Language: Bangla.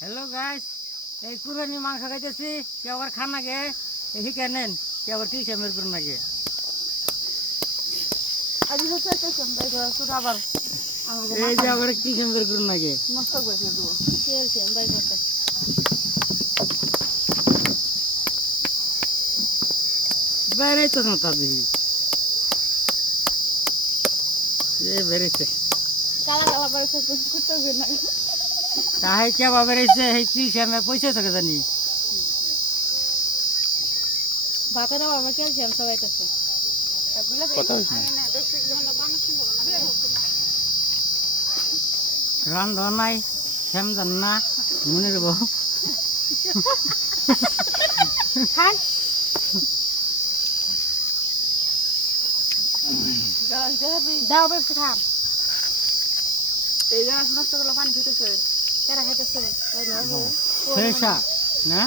হ্যালো গাইস, এই কুরবানি মাংস খাইতেছি। কেউ আবার খান নাগে এই কেনেন, কেউ আবার কি সেমের করুন নাগে। এই যে আবার কি সেমের করুন নাগে। বেড়াইতো না তা দেখি বেড়েছে তাই কেবা বেড়েছে এই কি সেমে পয়সা থাকে জানি ভাতের আমার ক্যালসিয়াম সবাইতেছে রান্ধ নাই শ্যাম জান না মনের বউ দাও বেশি খাম এই গাছ নষ্ট করলে পানি খেতেছে কেরা খাইতেছে ফ্রেশা না